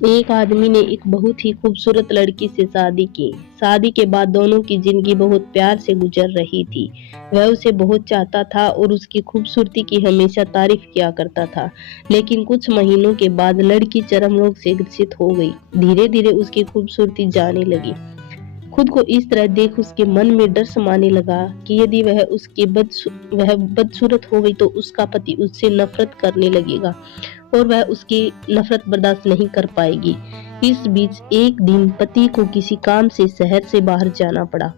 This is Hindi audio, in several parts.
एक आदमी ने एक बहुत ही खूबसूरत लड़की से शादी की। शादी के बाद दोनों की जिंदगी बहुत प्यार से गुजर रही थी। वह उसे बहुत चाहता था और उसकी खूबसूरती की हमेशा तारीफ किया करता था। लेकिन कुछ महीनों के बाद लड़की चरम रोग से ग्रसित हो गई। धीरे धीरे उसकी खूबसूरती जाने लगी। खुद को इस तरह देख उसके मन में डर समाने लगा कि यदि वह बदसूरत हो गई तो उसका पति उससे नफरत करने लगेगा और वह उसकी नफरत बर्दाश्त नहीं कर पाएगी। इस बीच एक दिन पति को किसी काम से शहर से बाहर जाना पड़ा।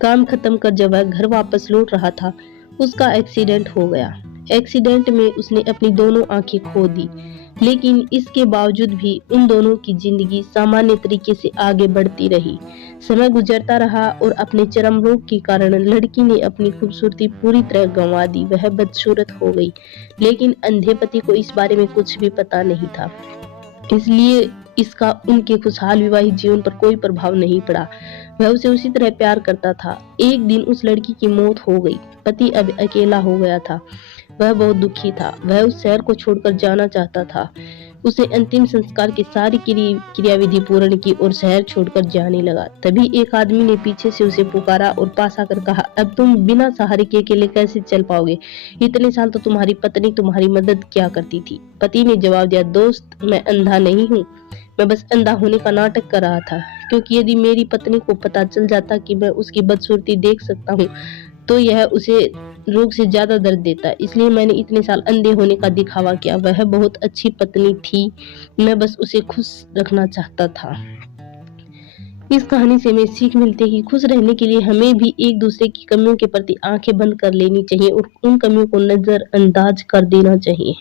काम खत्म कर जब वह घर वापस लौट रहा था, उसका एक्सीडेंट हो गया। एक्सीडेंट में उसने अपनी दोनों आंखें खो दी, लेकिन इसके बावजूद भी उन दोनों की जिंदगी सामान्य तरीके से आगे बढ़ती रही। समय गुजरता रहा और अपने चरम रोग के कारण लड़की ने अपनी खूबसूरती पूरी तरह गंवा दी। वह बदसूरत हो गई, लेकिन अंधे पति को इस बारे में कुछ भी पता नहीं था। इसलिए इसका उनके खुशहाल विवाहित जीवन पर कोई प्रभाव नहीं पड़ा। वह उसे उसी तरह प्यार करता था। एक दिन उस लड़की की मौत हो गई। पति अब अकेला हो गया था। वह बहुत दुखी था। वह उस शहर को छोड़कर जाना चाहता था। उसने अंतिम संस्कार की सारी क्रियाविधि पूर्ण की और शहर छोड़कर जाने लगा। तभी एक आदमी ने पीछे से उसे पुकारा और पास आकर कहा, अब तुम बिना सहारे के अकेले कैसे चल पाओगे? इतने साल तो तुम्हारी पत्नी तुम्हारी मदद क्या करती थी। पति ने जवाब दिया, दोस्त, मैं अंधा नहीं हूँ। मैं बस अंधा होने का नाटक कर रहा था, क्योंकि यदि मेरी पत्नी को पता चल जाता कि मैं उसकी बदसूरती देख सकता हूँ तो यह उसे रोग से ज्यादा दर्द देता। इसलिए मैंने इतने साल अंधे होने का दिखावा किया। वह बहुत अच्छी पत्नी थी। मैं बस उसे खुश रखना चाहता था। इस कहानी से हमें सीख मिलती है कि खुश रहने के लिए हमें भी एक दूसरे की कमियों के प्रति आंखें बंद कर लेनी चाहिए और उन कमियों को नजरअंदाज कर देना चाहिए।